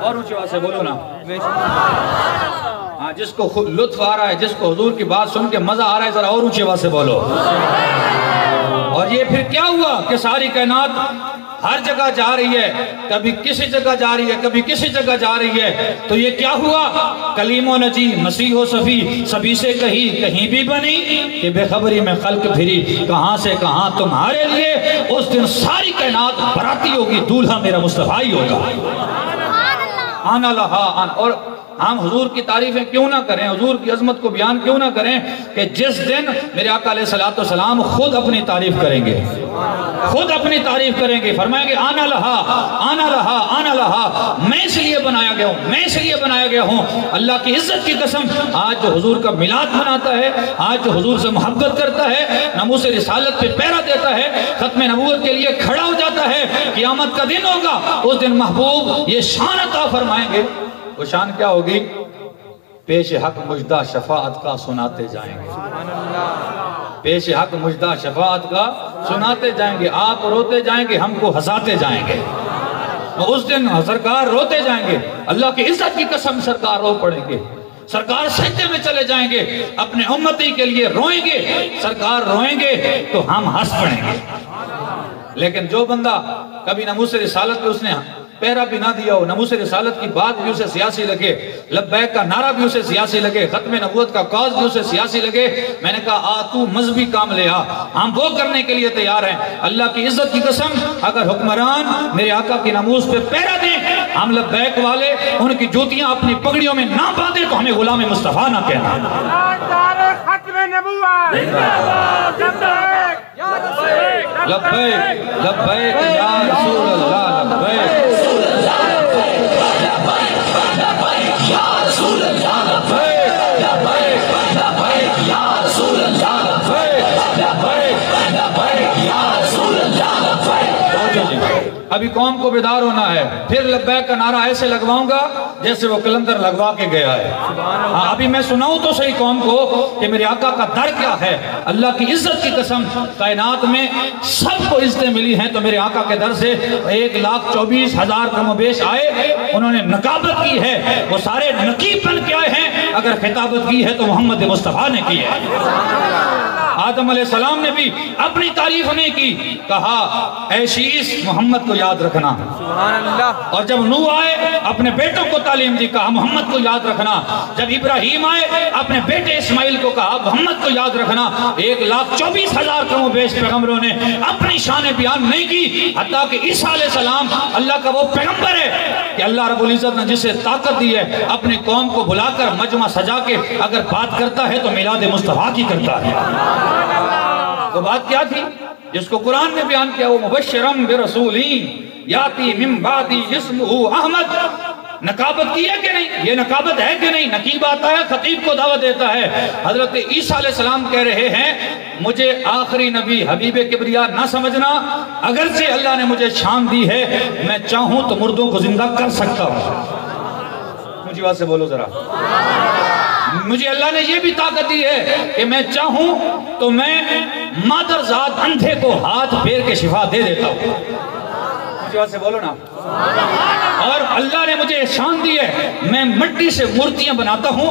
اور اونچی آواز سے بولو نا. ہاں جس کو لطف آ رہا ہے, جس کو حضور کی بات سن کے مزہ آ رہا ہے, ذرا اور اونچی آواز سے بولو. اور یہ پھر کیا ہوا کہ ساری کائنات ہر جگہ جا رہی ہے, کبھی کسی جگہ جا رہی ہے, کبھی کسی جگہ جا رہی ہے. تو یہ کیا ہوا؟ کلیم و نجی, مسیح و صفی, سبھی سے کہیں بھی بنی کہ بے خبری میں خلق پھری, کہاں سے کہاں تمہارے لیے. اس دن ساری کائنات براتی ہوگی, دولہا میرا مصطفیٰ ہی ہوگا. آنا لہا آن. اور ہم حضور کی تعریفیں کیوں نہ کریں, حضور کی عظمت کو بیان کیوں نہ کریں کہ جس دن میرے آقا علیہ السلام خود اپنی تعریف کریں گے, خود اپنی تعریف کریں گے, فرمائیں گے آنا لہا آنا لہا آنا لہا, میں اس لیے بنایا گیا ہوں, میں اس لیے بنایا گیا ہوں. اللہ کی عزت کی قسم, آج جو حضور کا میلاد مناتا ہے, آج جو حضور سے محبت کرتا ہے, ناموس رسالت پہ پیرا دیتا ہے, ختم نبوت کے لیے کھڑا ہو جاتا ہے, قیامت کا دن ہوگا, اس دن محبوب یہ شان عطا فرمائیں گے. وہ شان کیا ہوگی؟ پیش حق مجدہ شفاعت کا سناتے جائیں گے, پیش حق مجدہ شفاعت کا سناتے جائیں گے. آپ روتے جائیں گے, ہم کو ہنساتے جائیں گے. اس دن سرکار روتے جائیں گے, اللہ کی عزت کی قسم سرکار رو پڑیں گے, سرکار سجدے میں چلے جائیں گے, اپنے امتی کے لیے روئیں گے, سرکار روئیں گے تو ہم ہنس پڑیں گے. لیکن جو بندہ کبھی ناموس رسالت پہ اس نے پہرا بھی نہ دیا ہو, ناموس رسالت کی بات بھی اسے سیاسی لگے, لبیک کا نعرہ بھی اسے سیاسی لگے, ختم نبوت کا کاز بھی اسے سیاسی لگے, میں نے کہا آ تو مذہبی کام لے آ, ہم وہ کرنے کے لیے تیار ہیں. اللہ کی عزت کی قسم, اگر حکمران میرے آقا کی ناموس پہ پہرا دیں, ہم لبیک والے ان کی جوتیاں اپنی پگڑیوں میں نہ باندھیں تو ہمیں غلام مصطفیٰ نہ کہنا. لبیک لبیک یا رسول اللہ, لبیک ابھی قوم کو بیدار ہونا ہے. پھر لبیک کا نعرہ ایسے لگواؤں گا جیسے وہ کلندر لگوا کے گیا ہے. ابھی میں سناؤں تو صحیح قوم کو کہ میرے آقا کا در کیا ہے. اللہ کی عزت کی قسم, کائنات میں سب کو عزتیں ملی ہیں تو میرے آقا کے در سے 1,24,000 کم و بیش آئے, انہوں نے نقابت کی ہے, وہ سارے نقیب بن کے آئے ہیں. اگر خطابت کی ہے تو محمد مصطفیٰ نے کی ہے. آدم علیہ السلام نے بھی اپنی تعریف نہیں کی, کہا اے شیس محمد کو یاد رکھنا. اور جب نوح آئے اپنے بیٹوں کو تعلیم دی, کہا محمد کو یاد رکھنا. جب ابراہیم آئے اپنے بیٹے اسماعیل کو کہا محمد کو یاد رکھنا. 1,24,000 کم و بیش پیغمبروں نے اپنی شان بیان نہیں کی, حتیٰ کہ عیسیٰ علیہ السلام اللہ کا وہ پیغمبر ہے کہ اللہ رب العزت نے جسے طاقت دی ہے اپنی قوم کو بلا کر مجمع سجا کے اگر بات کرتا ہے تو میلاد مصطفیٰ کی کرتا ہے. وہ بات کیا تھی جس کو قرآن نے بیان کیا, وہ مبشرم برسولین یاتی من بعدی اسمہ احمد. نقابت کی ہے کہ نہیں؟ یہ نقابت ہے کہ نہیں؟ نقیب آتا ہے, خطیب کو دعوت دیتا ہے. حضرت عیسیٰ علیہ السلام کہہ رہے ہیں مجھے آخری نبی حبیب کبریا نہ سمجھنا, اگرچہ اللہ نے مجھے شان دی ہے, میں چاہوں تو مردوں کو زندہ کر سکتا ہوں. مجھے بات سے بولو ذرا. مجھے اللہ نے یہ بھی طاقت دی ہے کہ میں چاہوں تو میں مادر ذات اندھے کو ہاتھ پھیر کے شفا دے دیتا ہوں. مجھے بات سے بولو نا. اور اللہ نے مجھے شان دی ہے, میں مٹی سے مورتیاں بناتا ہوں,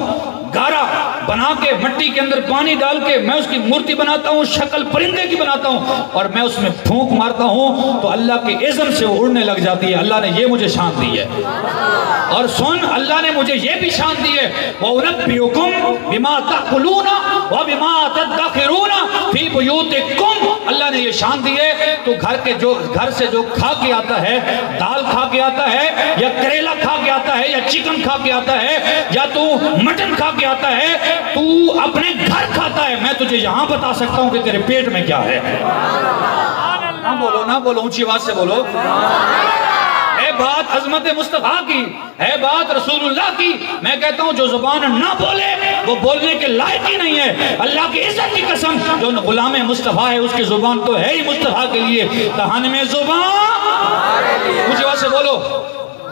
گارا بنا کے مٹی کے اندر پانی ڈال کے میں اس کی مورتی بناتا ہوں, شکل پرندے کی بناتا ہوں, اور میں اس میں پھونک مارتا ہوں تو اللہ کے اذن سے وہ اڑنے لگ جاتی ہے. اللہ نے یہ مجھے شان دی ہے. اور سن, اللہ نے مجھے یہ بھی شان دی ہے, وَأُنَبِّئُكُمْ بِمَا تَأْكُلُونَ وَبِمَا تَدَّخِرُونَ فِي بُيُوتِكُمْ. اللہ نے یہ شان دی ہے تو گھر سے جو کھا کے آتا ہے, دال کھا کے آتا ہے یا کریلا کھا کے آتا ہے یا چکن کھا کے آتا ہے یا تو مٹن کھا کے آتا ہے, تو اپنے گھر کھاتا ہے, میں تجھے یہاں بتا سکتا ہوں کہ تیرے پیٹ میں کیا ہے. نہ بولو اونچی آواز سے بولو. ہے بات عظمت مصطفیٰ کی, ہے بات رسول اللہ کی. میں کہتا ہوں جو زبان نہ بولے وہ بولنے کے لائق ہی نہیں ہے. اللہ کی عزت کی قسم, جو غلام مصطفیٰ ہے اس کی زبان تو ہے ہی مصطفیٰ کے لیے. دہان میں زبان, مجھے بات سے بولو.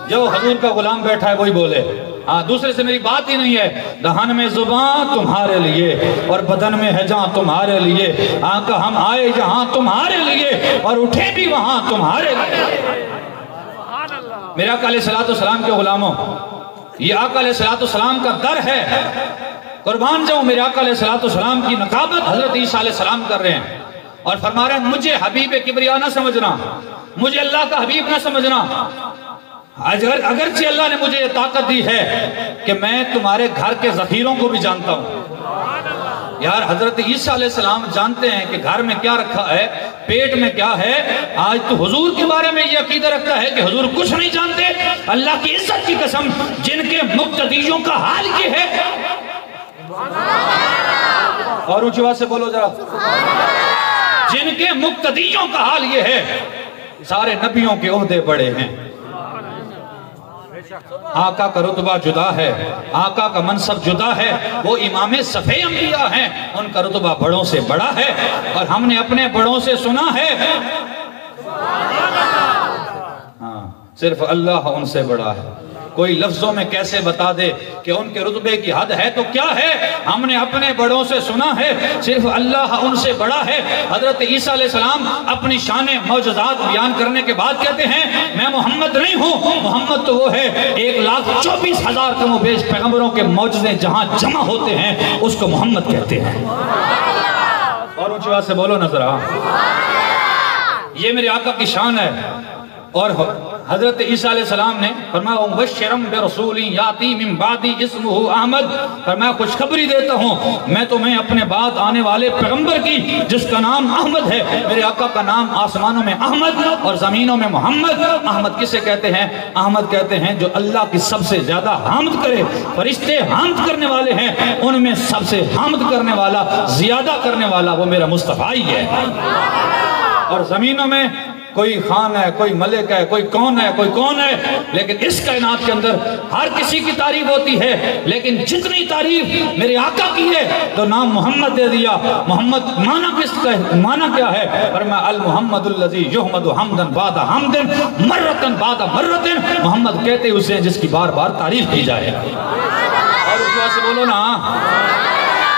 جو حضور کا غلام بیٹھا ہے وہی بولے, ہاں دوسرے سے میری بات ہی نہیں ہے. دہان میں زبان تمہارے لیے اور بدن میں ہے جہاں تمہارے لیے. آقا ہم آئے جہاں تمہارے لیے اور اٹھے بھی وہاں تمہارے لیے. میرے آقا علیہ السلام کے غلاموں، یہ آقا علیہ السلام کا در ہے، قربان جاؤں میرے آقا علیہ السلام کی نقابت حضرت عیسیٰ علیہ السلام کر رہے ہیں اور فرما رہے ہیں مجھے حبیب کبریا نہ سمجھنا، مجھے اللہ کا حبیب نہ سمجھنا، اگرچہ اللہ نے مجھے یہ طاقت دی ہے کہ میں تمہارے گھر کے ذخیروں کو بھی جانتا ہوں۔ یار حضرت عیسیٰ علیہ السلام جانتے ہیں کہ گھر میں کیا رکھا ہے، پیٹ میں کیا ہے۔ آج تو حضور کے بارے میں یہ عقیدہ رکھتا ہے کہ حضور کچھ نہیں جانتے۔ اللہ کی عزت کی قسم، جن کے مقتدیوں کا حال یہ ہے، اور اونچی آواز سے بولو ذرا، جن کے مقتدیوں کا حال یہ ہے، سارے نبیوں کے عہدے بڑے ہیں، آقا کا رتبہ جدا ہے، آقا کا منصب جدا ہے، وہ امام صفِ انبیاء ہیں، ان کا رتبہ بڑوں سے بڑا ہے، اور ہم نے اپنے بڑوں سے سنا ہے صرف اللہ ان سے بڑا ہے۔ کوئی لفظوں میں کیسے بتا دے کہ ان کے رتبے کی حد ہے تو کیا ہے، ہم نے اپنے بڑوں سے سنا ہے صرف اللہ ان سے بڑا ہے۔ حضرت عیسیٰ علیہ السلام اپنی شان معجزات بیان کرنے کے بعد کہتے ہیں میں محمد نہیں ہوں، محمد تو وہ ہے 1,24,000 کم و بیش پیغمبروں کے معجزے جہاں جمع ہوتے ہیں اس کو محمد کہتے ہیں۔ اور اونچی آواز سے بولو نا ذرا، یہ میرے آقا کی شان ہے۔ اور حضرت عیسیٰ علیہ السلام نے فرمایا مبشرم برسول یاتی من بعدی اسمہ احمد، فرمایا خوشخبری دیتا ہوں میں تمہیں اپنے بعد آنے والے پیغمبر کی جس کا نام احمد ہے۔ میرے آقا کا نام آسمانوں میں احمد اور زمینوں میں محمد۔ احمد کسے کہتے ہیں؟ احمد کہتے ہیں جو اللہ کی سب سے زیادہ حمد کرے۔ فرشتے حمد کرنے والے ہیں، ان میں سب سے حمد کرنے والا، زیادہ کرنے والا وہ میرا مصطفیٰ ہی ہے۔ اور زمینوں میں کوئی خان ہے، کوئی ملک ہے، کوئی کون ہے، کوئی کون ہے، لیکن اس کائنات کے اندر ہر کسی کی تعریف ہوتی ہے، لیکن جتنی تعریف میرے آقا کی ہے تو نام محمد دے دیا۔ محمد معنی کس کا ہے؟ معنی کیا ہے؟ فرمایا المحمد الذی یحمد حمدا بعد حمد مرۃ بعد مرۃ، محمد کہتے اسے جس کی بار بار تعریف کی جائے۔ اور اس واسطے بولو نا،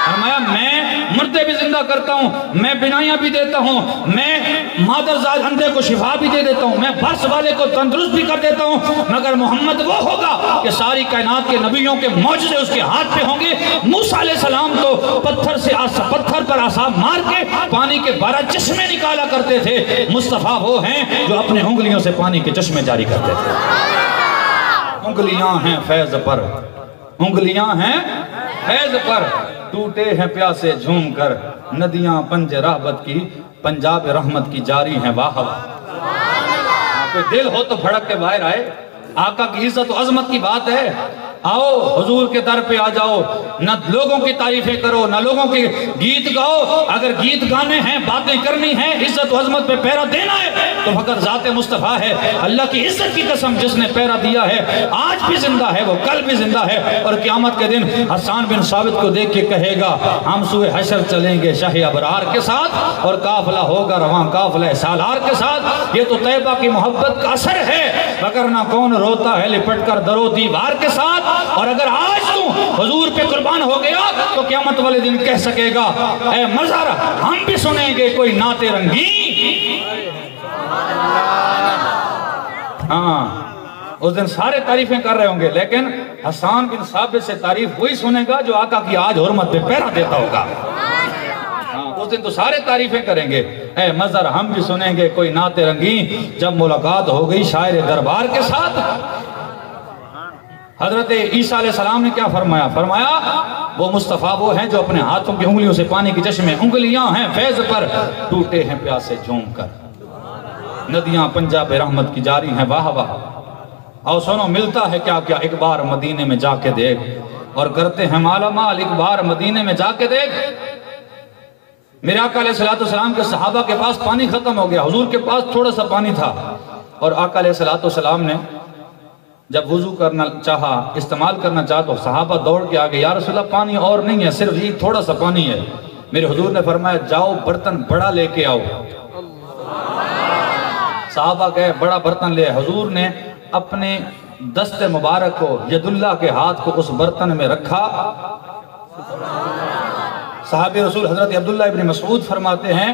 فرمایا میں مردے بھی زندہ کرتا ہوں، میں بینائیاں بھی دیتا ہوں، میں مادرزاد اندھے کو شفا بھی دے دیتا ہوں، میں برس والے کو تندرست بھی کر دیتا ہوں، مگر محمد وہ ہوگا کہ ساری کائنات کے نبیوں کے معجزے اس کے ہاتھ پہ ہوں گے۔ موسیٰ علیہ السلام تو پتھر پر عصا مار کے پانی کے 12 چشمے نکالا کرتے تھے، مصطفیٰ وہ ہیں جو اپنے انگلیوں سے پانی کے چشمے جاری کرتے تھے۔ انگلیاں ہیں فیض پر، انگلیاں ہیں فیض پر، ٹوٹے ہیں پیاسے جھوم کر، ندیاں پنج رحمت کی پنجاب رحمت کی جاری ہیں واہ واہ۔ کوئی دل ہو تو بھڑک کے باہر آئے، آقا کی عزت و عظمت کی بات ہے۔ آؤ حضور کے در پہ آ جاؤ، نہ لوگوں کی تعریفیں کرو، نہ لوگوں کے گیت گاؤ۔ اگر گیت گانے ہیں، باتیں کرنی ہیں، عزت و عظمت پہ پیرا دینا ہے تو فقط ذات مصطفیٰ ہے۔ اللہ کی عزت کی قسم جس نے پیرا دیا ہے آج بھی زندہ ہے، وہ کل بھی زندہ ہے، اور قیامت کے دن حسان بن ثابت کو دیکھ کے کہے گا ہم سوئے حشر چلیں گے شاہ ابرار کے ساتھ، اور قافلہ ہوگا رواں قافلہ سالار کے ساتھ۔ یہ تو طیبہ کی محبت کا اثر ہے، وگرنہ کون روتا ہے لپٹ کر در و دیوار کے ساتھ۔ اور اگر آج تو حضور پہ قربان ہو گیا تو قیامت والے دن کہہ سکے گا اے مزار ہم بھی سنیں گے کوئی نعت رنگی۔ ہاں اس دن سارے تعریفیں کر رہے ہوں گے، لیکن حسان بن ثابت سے تعریف وہی سنے گا جو آقا کی آج حرمت پہ پیرا دیتا ہوگا۔ اس دن تو سارے تعریفیں کریں گے، اے مزار ہم بھی سنیں گے کوئی نعت رنگی، جب ملاقات ہو گئی شاعر دربار کے ساتھ۔ حضرت عیسیٰ علیہ السلام نے کیا فرمایا؟ فرمایا وہ مصطفیٰ وہ ہیں جو اپنے ہاتھوں کی انگلیوں سے پانی کے چشمے، انگلیاں ہیں فیض پر، ٹوٹے ہیں پیاسے جھوم کر، ندیاں پنجاب رحمت کی جاری ہیں واہ واہ۔ اور سنو ملتا ہے کیا کیا، ایک بار مدینے میں جا کے دیکھ، اور کرتے ہیں مالا مال، ایک بار مدینے میں جا کے دیکھ۔ میرے آقا علیہ السلام کے صحابہ کے پاس پانی ختم ہو گیا، حضور کے پاس تھوڑا سا پانی تھا، اور آقا علیہ السلام نے جب وضو کرنا چاہا، استعمال کرنا چاہا تو صحابہ دوڑ کے آگے یا رسول اللہ پانی اور نہیں ہے، صرف یہ تھوڑا سا پانی ہے۔ میرے حضور نے فرمایا جاؤ برتن بڑا لے کے آؤ۔ صحابہ گئے بڑا برتن لے، حضور نے اپنے دست مبارک کو، ید اللہ کے ہاتھ کو اس برتن میں رکھا۔ صحابی رسول حضرت عبداللہ ابن مسعود فرماتے ہیں